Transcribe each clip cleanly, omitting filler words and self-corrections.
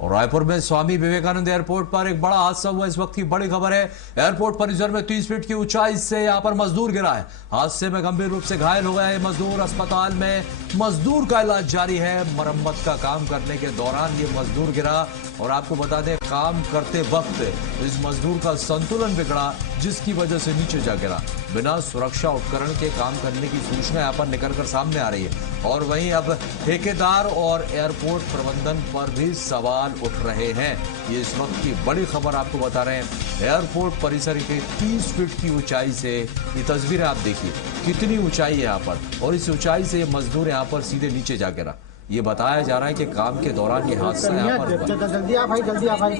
और रायपुर में स्वामी विवेकानंद एयरपोर्ट पर एक बड़ा हादसा हुआ। इस वक्त की बड़ी खबर है, एयरपोर्ट परिसर में 30 फीट की ऊंचाई से यहां पर मजदूर गिरा है। हादसे में गंभीर रूप से घायल हो गया है मजदूर। अस्पताल में मजदूर का इलाज जारी है। मरम्मत का काम करने के दौरान ये मजदूर गिरा और आपको बता दें, काम करते वक्त इस मजदूर का संतुलन बिगड़ा, जिसकी वजह से नीचे जा गिरा। बिना सुरक्षा उपकरण के काम करने की सूचना यहाँ पर निकलकर सामने आ रही है। और वहीं अब ठेकेदार और एयरपोर्ट प्रबंधन पर भी सवाल उठ रहे हैं। ये इस वक्त की बड़ी खबर आपको बता रहे हैं। एयरपोर्ट परिसर के 30 फीट की ऊंचाई से ये तस्वीरें आप देखिए, कितनी ऊंचाई है यहाँ पर, और इस ऊंचाई से ये मजदूर यहाँ पर सीधे नीचे जा गिरा। ये बताया जा रहा है कि काम के दौरान ये हादसा यहाँ पर हुआ। जल्दी आ भाई, जल्दी आ भाई।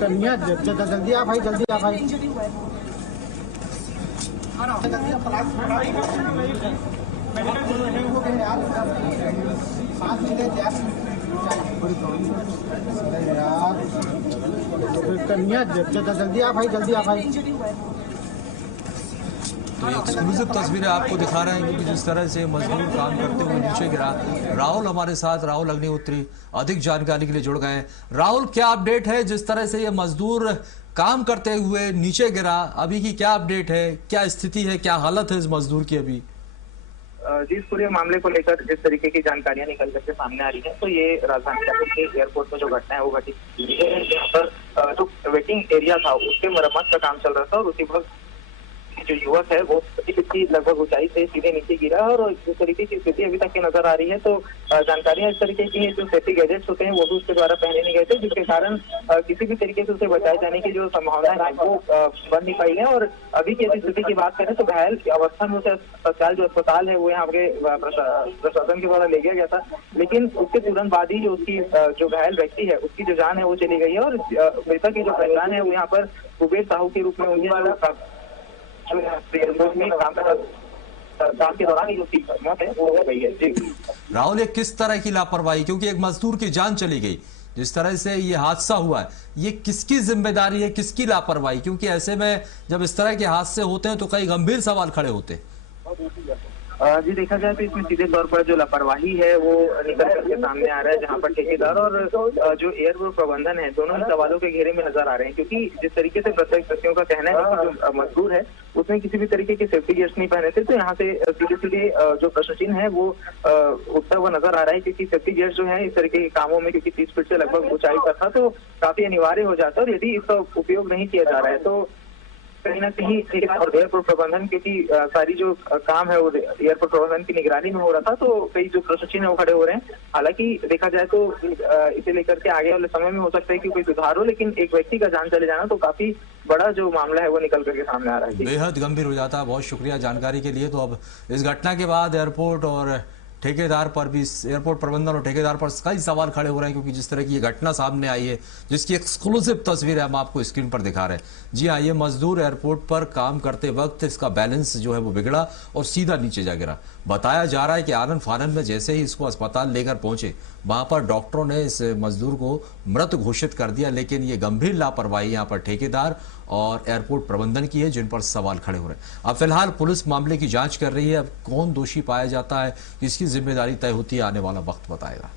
कन्या जल्दी आ भाई, जल्दी आ भाई। कन्या जल्दी आ भाई, जल्दी आ भाई। तो ये एक्सक्लूसिव तस्वीरें आपको दिखा रहे हैं, क्योंकि जिस तरह से मजदूर काम करते हुए नीचे गिरा। राहुल हमारे साथ, राहुल अग्निहोत्री अधिक जानकारी के लिए जुड़ गए हैं। राहुल, क्या अपडेट है? जिस तरह से ये मजदूर काम करते हुए नीचे गिरा, अभी की क्या अपडेट है, क्या स्थिति है, क्या हालत है इस मजदूर की अभी? जी, इस पूरे मामले को लेकर जिस तरीके की जानकारियां निकल करके सामने आ रही है, तो ये राजधानी रायपुर के एयरपोर्ट में जो घटना है वो घटी है, जहाँ पर जो वेटिंग एरिया था उसके मरम्मत का काम चल रहा था और उसी वक्त जो युवक है वो 30 फीट की लगभग ऊंचाई से सीधे नीचे गिरा। और जिस तरीके की स्थिति अभी तक की नजर आ रही है, तो जानकारियां इस तरीके की है, जो सेफ्टी गैजेट्स होते हैं वो भी उसके द्वारा पहने नहीं गए थे, जिसके कारण किसी भी तरीके से उसे बचाए जाने की जो संभावना है वो बन नहीं पाई है। और अभी की स्थिति की बात करें तो घायल अवस्था में उसे तत्काल जो अस्पताल है वो यहाँ के प्रशासन के द्वारा ले गया गया था, लेकिन उसके तुरंत बाद ही जो उसकी जो घायल व्यक्ति है उसकी जो जान है वो चली गई है। और मृतक की जो पहचान है वो यहाँ पर कुबेर साहू के रूप में हुई है। काम के दौरान जो मौत है वो हो गई है। जी राहुल, ये किस तरह की लापरवाही, क्योंकि एक मजदूर की जान चली गई, जिस तरह से ये हादसा हुआ है, ये किसकी जिम्मेदारी है, किसकी लापरवाही? क्योंकि ऐसे में जब इस तरह के हादसे होते हैं तो कई गंभीर सवाल खड़े होते हैं। जी, देखा जाए तो इसमें सीधे तौर पर जो लापरवाही है वो निकल करके सामने आ रहा है, जहां पर ठेकेदार और जो एयरपोर्ट प्रबंधन है दोनों ही सवालों के घेरे में नजर आ रहे हैं। क्योंकि जिस तरीके से प्रत्यक्षदर्शियों का कहना है कि जो मजदूर है उसने किसी भी तरीके के सेफ्टी गेट्स नहीं पहने थे, तो यहाँ से सीधे सीधे जो प्रशासन है वो उठता हुआ नजर आ रहा है। क्योंकि सेफ्टी गेट्स जो है इस तरीके के कामों में, क्योंकि 30 फीट से लगभग ऊंचाई पर था, तो काफी अनिवार्य हो जाता है। और यदि इसका उपयोग नहीं किया जा रहा है तो कहीं ना कहीं ठेकेदार और एयरपोर्ट प्रबंधन, क्योंकि सारी जो काम है वो एयरपोर्ट प्रबंधन की निगरानी में हो रहा था, तो कई जो प्रशासन है वो खड़े हो रहे हैं। हालांकि देखा जाए तो इसे लेकर के आगे वाले समय में हो सकता है कि कोई सुधार हो, लेकिन एक व्यक्ति का जान चले जाना तो काफी बड़ा जो मामला है वो निकल करके सामने आ रहा है। बेहद गंभीर हो जाता है। बहुत शुक्रिया जानकारी के लिए। तो अब इस घटना के बाद एयरपोर्ट और ठेकेदार पर भी, एयरपोर्ट प्रबंधन और ठेकेदार पर कई सवाल खड़े हो रहे हैं, क्योंकि जिस तरह की ये घटना सामने आई है, जिसकी एक्सक्लूसिव तस्वीर है हम आपको स्क्रीन पर दिखा रहे हैं। जी हाँ, ये मजदूर एयरपोर्ट पर काम करते वक्त इसका बैलेंस जो है वो बिगड़ा और सीधा नीचे जा गिरा। बताया जा रहा है कि आनन फानन में जैसे ही इसको अस्पताल लेकर पहुंचे, वहां पर डॉक्टरों ने इस मजदूर को मृत घोषित कर दिया। लेकिन ये गंभीर लापरवाही यहाँ पर ठेकेदार और एयरपोर्ट प्रबंधन की है, जिन पर सवाल खड़े हो रहे हैं। अब फिलहाल पुलिस मामले की जांच कर रही है। अब कौन दोषी पाया जाता है, किसकी जिम्मेदारी तय होती है, आने वाला वक्त बताएगा।